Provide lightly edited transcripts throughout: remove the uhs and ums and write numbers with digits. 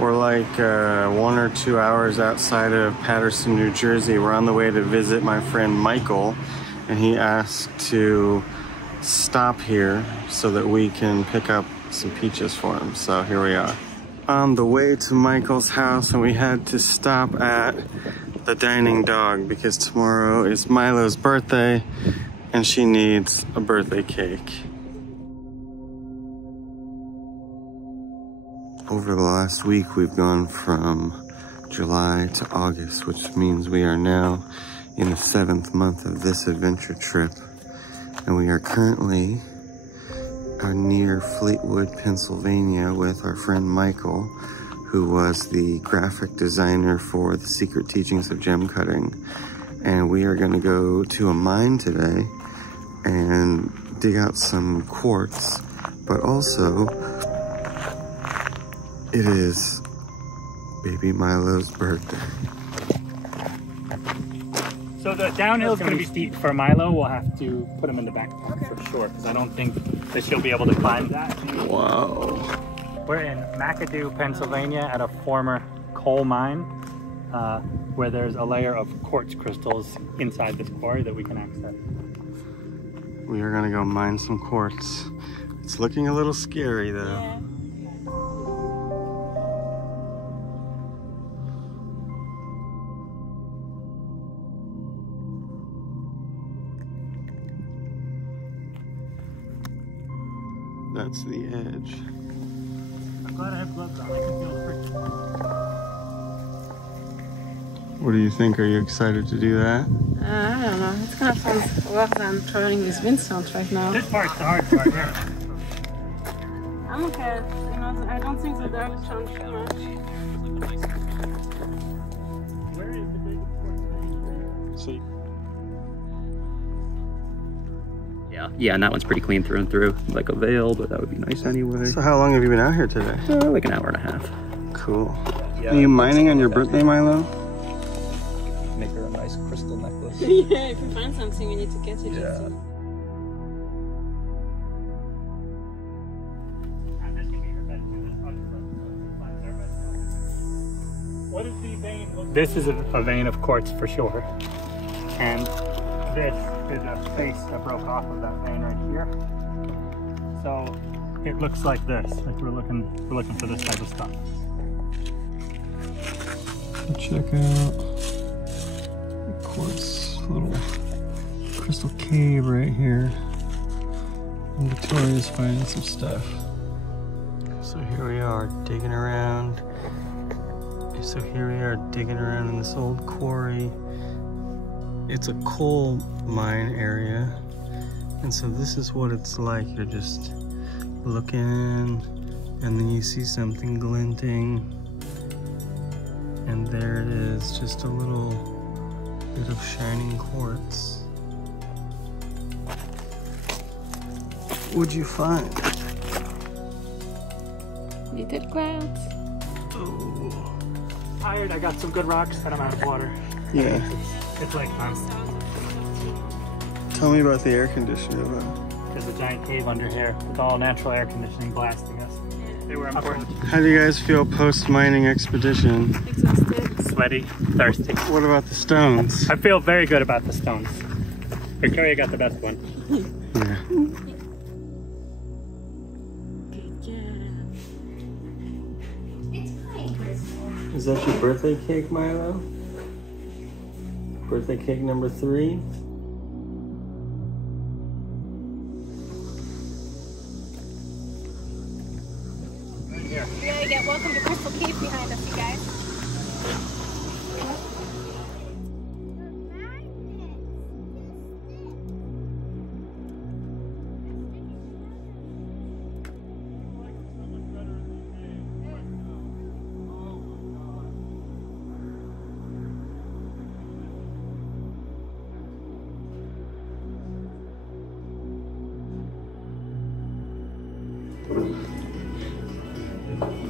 We're like 1 or 2 hours outside of Paterson, New Jersey. We're on the way to visit my friend Michael, and he asked to stop here so that we can pick up some peaches for him. So here we are. On the way to Michael's house, and we had to stop at the Dining Dog because tomorrow is Milo's birthday and she needs a birthday cake. Over the last week, we've gone from July to August, which means we are now in the 7th month of this adventure trip. And we are currently near Fleetwood, Pennsylvania with our friend Michael, who was the graphic designer for The Secret Teachings of Gemcutting. And we are gonna go to a mine today and dig out some quartz, but also it is baby Milo's birthday. So the downhill is going to be steep for Milo. We'll have to put him in the backpack for sure, because I don't think that she'll be able to climb that. Wow. We're in McAdoo, Pennsylvania at a former coal mine where there's a layer of quartz crystals inside this quarry that we can access. We are gonna go mine some quartz. It's looking a little scary though. Yeah. That's the edge. I'm glad I have gloves on. I can feel the friction. What do you think? Are you excited to do that? I don't know. It's gonna sound worse than traveling with Vincent right now. This part's the hard part here. I'm okay. You know, I don't think the dog will change too much. Where is the big quartz? See. Yeah, and that one's pretty clean through and through, like a veil, but that would be nice anyway. So how long have you been out here today? Like an hour and a half. Cool. Yeah, Are you mining on your birthday, Milo? Make her a nice crystal necklace. Yeah, if we find something, we need to catch it. Yeah. What is the vein? This is a vein of quartz for sure, and this is a face that broke off of that vein right here. So it looks like this. Like we're looking for this type of stuff. Check out the quartz little crystal cave right here. And Victoria's finding some stuff. So here we are digging around. So here we are digging around in this old quarry. It's a coal mine area, and so this is what it's like. You're just looking, and then you see something glinting, and there it is, just a little bit of shining quartz. What'd you find? Little quartz. Oh. Tired, I got some good rocks, and I'm out of water. Yeah. It's like time. Tell me about the air conditioner though. There's a giant cave under here with all natural air conditioning blasting us. They were important. How do you guys feel post-mining expedition? Exhausted. Sweaty, thirsty. What about the stones? I feel very good about the stones. Victoria got the best one. Yeah. Is that your birthday cake, Milo? Birthday cake number 3? Right here. We gotta get welcome to Crystal Cave behind us, you guys.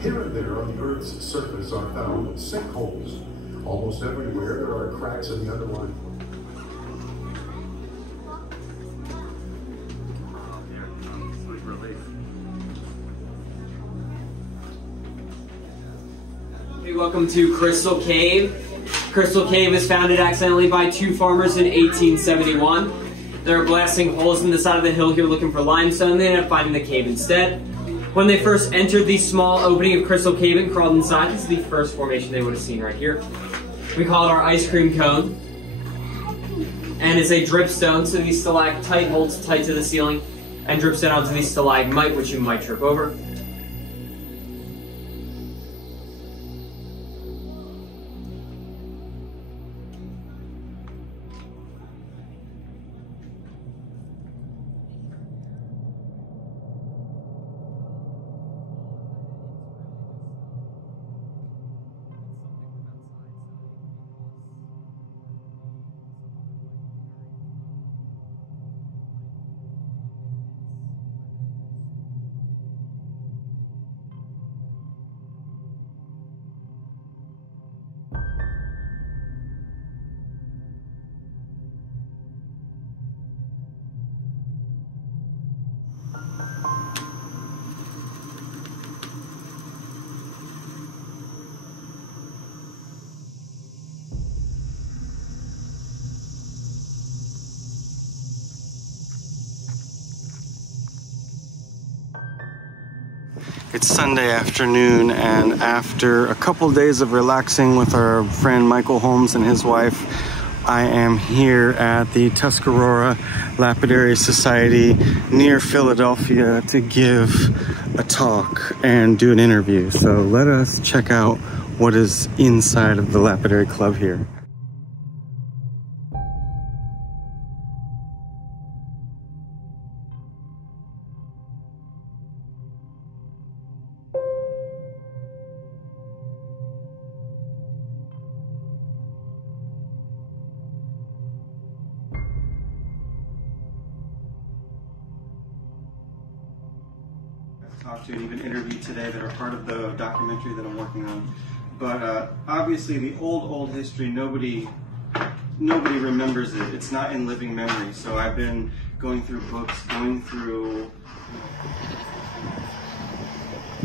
Here and there on the Earth's surface are found sinkholes. Almost everywhere there are cracks in the underlying. Welcome to Crystal Cave. Crystal Cave was founded accidentally by two farmers in 1871. They were blasting holes in the side of the hill here looking for limestone. They ended up finding the cave instead. When they first entered the small opening of Crystal Cave and crawled inside, this is the first formation they would have seen right here. We call it our ice cream cone. And it's a dripstone, so the stalactite holds tight to the ceiling and drips down onto the stalagmite, which you might trip over. It's Sunday afternoon, and after a couple days of relaxing with our friend Michael Holmes and his wife, I am here at the Tuscarora Lapidary Society near Philadelphia to give a talk and do an interview. So let us check out what is inside of the Lapidary Club here. Talked to and even interviewed today that are part of the documentary that I'm working on. But obviously the old history, nobody remembers it. It's not in living memory. So I've been going through books, going through...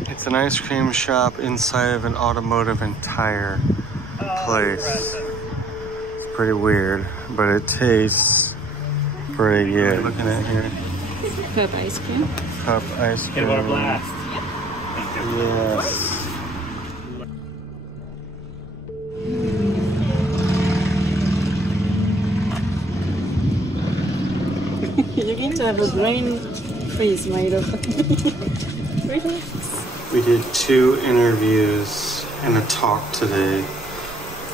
It's an ice cream shop inside of an automotive and tire place. It's pretty weird, but it tastes pretty good. What are you looking at here? Cup ice cream. Cup ice cream. What a blast. Yes. You're going to have a brain freeze made up. We did 2 interviews and a talk today,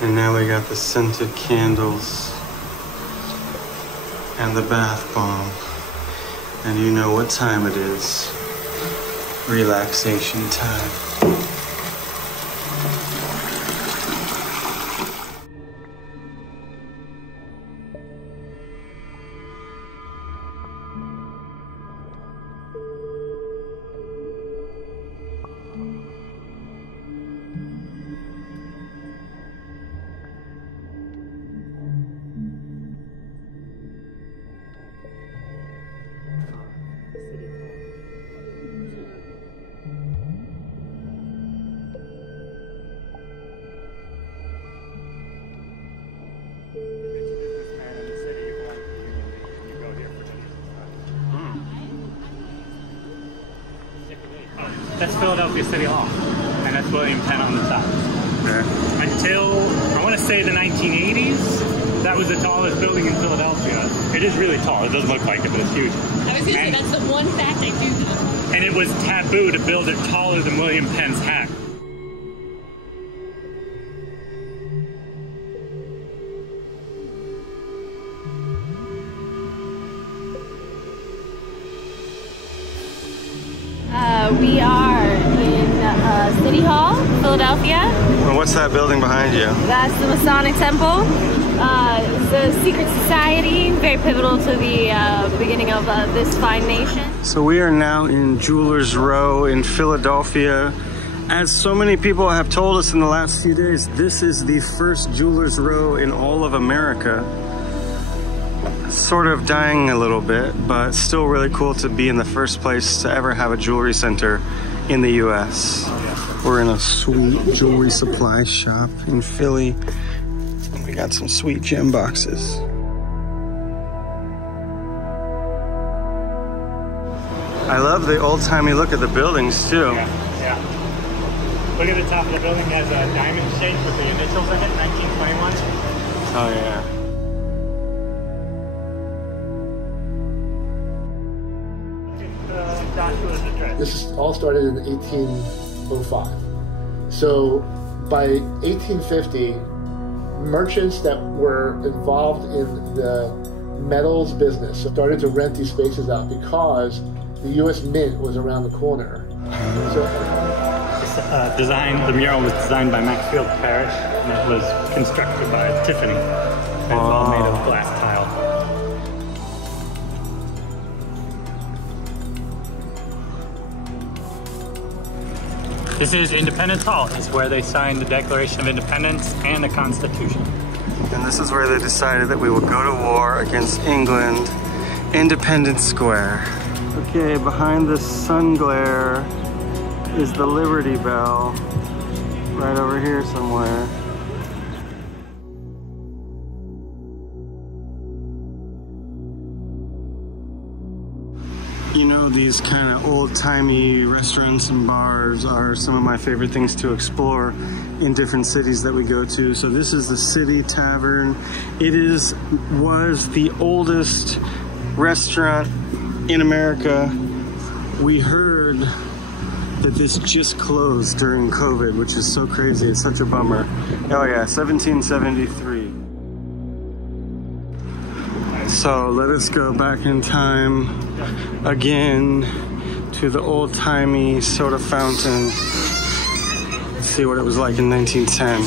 and now we got the scented candles and the bath bomb. And you know what time it is. Relaxation time. That's Philadelphia City Hall, and that's William Penn on the top. Okay. Until, I want to say the 1980s, that was the tallest building in Philadelphia. It is really tall. It doesn't look like it, but it's huge. I was going to say, that's the one fact I do know. And it was taboo to build it taller than William Penn's hat. We are in City Hall, Philadelphia. Well, what's that building behind you? That's the Masonic Temple. It's a secret society, very pivotal to the beginning of this fine nation. So we are now in Jewelers Row in Philadelphia. As so many people have told us in the last few days, this is the first Jewelers Row in all of America. Sort of dying a little bit, but still really cool to be in the first place to ever have a jewelry center in the US. We're in a sweet jewelry supply shop in Philly. And we got some sweet gem boxes. I love the old-timey look of the buildings too. Yeah. Look at the top of the building. It has a diamond shape with the initials in it, 1921. Oh yeah. Joshua's address. This all started in 1805. So by 1850, merchants that were involved in the metals business started to rent these spaces out because the U.S. Mint was around the corner. So, the mural was designed by Maxfield Parrish, and it was constructed by Tiffany. It's all made of glass tile. This is Independence Hall. It's where they signed the Declaration of Independence and the Constitution. And this is where they decided that we would go to war against England. Independence Square. Okay, behind the sun glare is the Liberty Bell. Right over here somewhere. You know, these kind of old-timey restaurants and bars are some of my favorite things to explore in different cities that we go to. So this is the City Tavern. It was the oldest restaurant in America. We heard that this just closed during COVID, which is so crazy. It's such a bummer. Oh yeah, 1773. So let us go back in time again to the old-timey soda fountain. Let's see what it was like in 1910.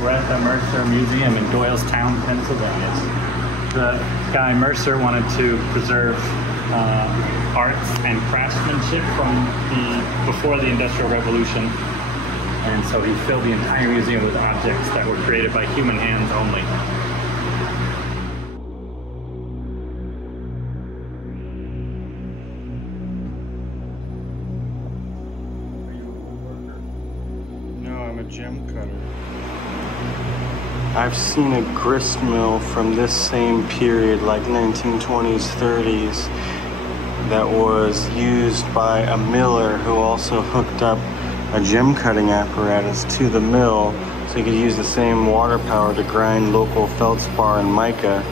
We're at the Mercer Museum in Doylestown, Pennsylvania. The guy Mercer wanted to preserve arts and craftsmanship from before the Industrial Revolution, and so he filled the entire museum with objects that were created by human hands only. No, I'm a gem cutter. I've seen a grist mill from this same period, like 1920s, 30s, that was used by a miller who also hooked up a gem cutting apparatus to the mill so he could use the same water power to grind local feldspar and mica.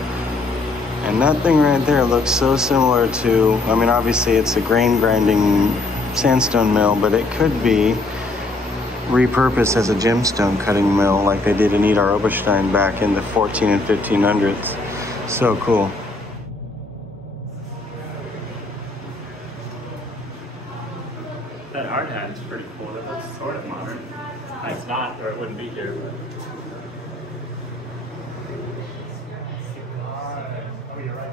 And that thing right there looks so similar to, I mean, obviously it's a grain grinding sandstone mill, but it could be repurposed as a gemstone cutting mill like they did in Idar Oberstein back in the 14 and 1500s. So cool. That art hat is pretty cool. That looks sort of modern. It's not, or it wouldn't be here. But... Oh, you're right.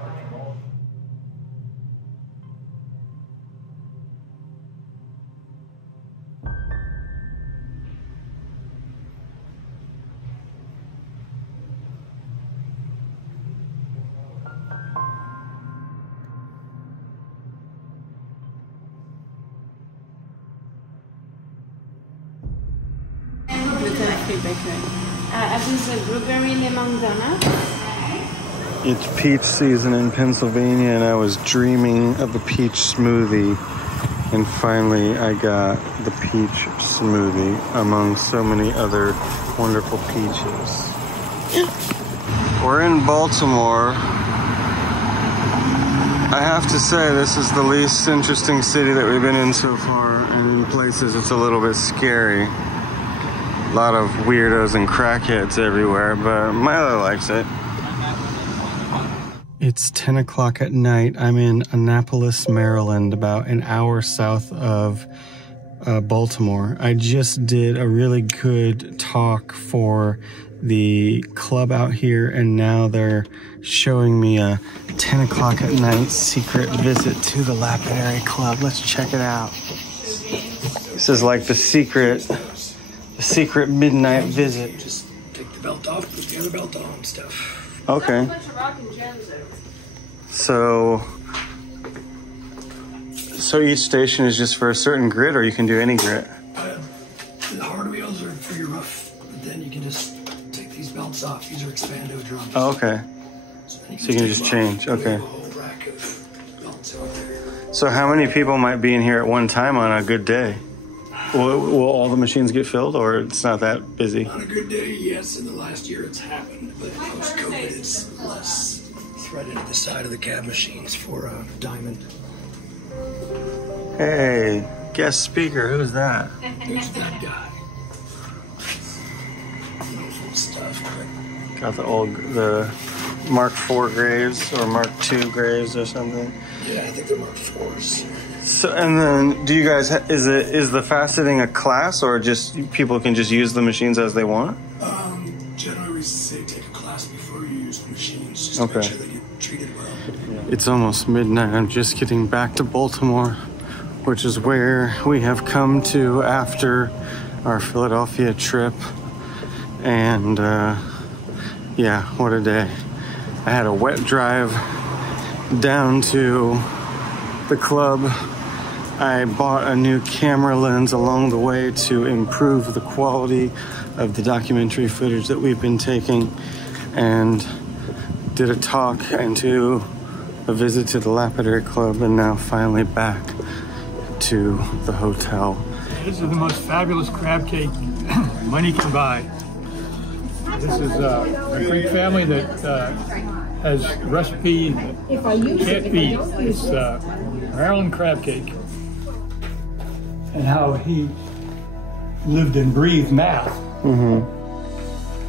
Blueberry lemon donut. It's peach season in Pennsylvania, and I was dreaming of a peach smoothie, and finally I got the peach smoothie among so many other wonderful peaches. We're in Baltimore. I have to say, this is the least interesting city that we've been in so far, and in places it's a little bit scary. A lot of weirdos and crackheads everywhere, but Milo likes it. It's 10 o'clock at night. I'm in Annapolis, Maryland, about an hour south of Baltimore. I just did a really good talk for the club out here, and now they're showing me a 10 o'clock at night secret visit to the Lapidary Club. Let's check it out. This is like the secret midnight visit. Just take the belt off, put the other belt on and stuff. Okay. So each station is just for a certain grit, or you can do any grit? The hard wheels are for your rough, but then you can just take these belts off. These are expando drums. Oh, okay. So you can just change. Okay. A whole rack of belts out there. So how many people might be in here at one time on a good day? Will all the machines get filled, or it's not that busy? On a good day, yes. In the last year, it's happened, but post-COVID, it's less. Threaded at the side of the cab machines for a diamond. Hey, guest speaker, who's that? Who's that guy? Beautiful stuff, but Got the Mark IV graves or Mark II graves or something. yeah, I think they're Mark IVs. So, and then, do you guys is the faceting a class, or just people can just use the machines as they want? Generally, we say take a class before you use the machines, just Okay. to make sure that you're treated well. It's almost midnight. I'm just getting back to Baltimore, which is where we have come to after our Philadelphia trip. And yeah, what a day. I had a wet drive down to the club. I bought a new camera lens along the way to improve the quality of the documentary footage that we've been taking, and did a talk and to a visit to the Lapidary Club, and now finally back to the hotel. This is the most fabulous crab cake money can buy. This is a Greek family that has a recipe that can't beat. It's Maryland crab cake. And how he lived and breathed math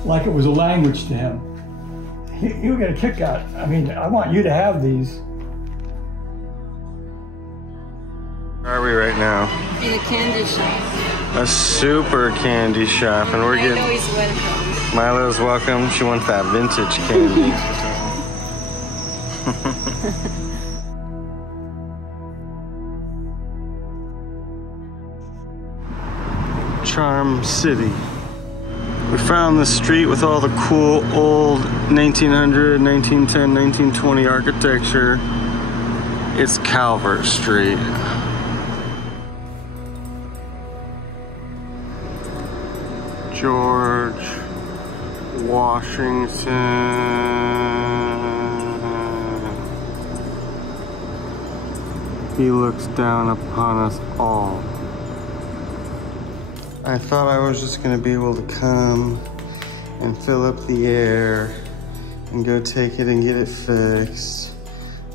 like it was a language to him. He'll get a kick out. I mean, I want you to have these. Where are we right now? In a candy shop. A super candy shop, and we're getting... Milo is welcome. Milo's welcome. She wants that vintage candy. Charm City. We found the street with all the cool old 1900, 1910, 1920 architecture. It's Calvert Street. George Washington. He looks down upon us all. I thought I was just gonna be able to come and fill up the air and go take it and get it fixed.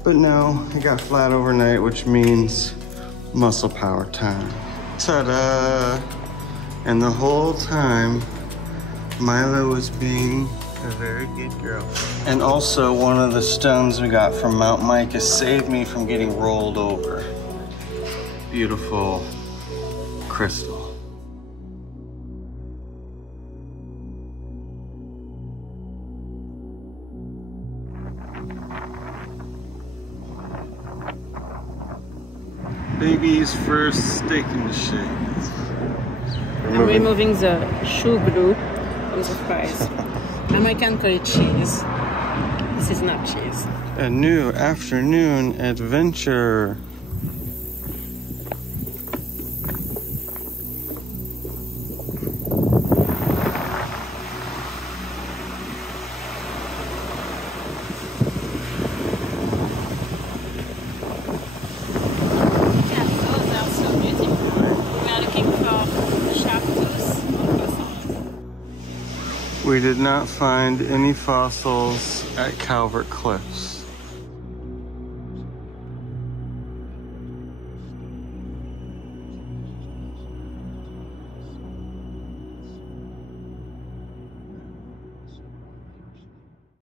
But no, it got flat overnight, which means muscle power time. Ta-da! And the whole time, Milo was being a very good girl. And also, one of the stones we got from Mount Micah saved me from getting rolled over. Beautiful crystal. Baby's first steak in the shade. I'm removing the shoe glue from the fries. American call it cheese. This is not cheese. A new afternoon adventure. We did not find any fossils at Calvert Cliffs.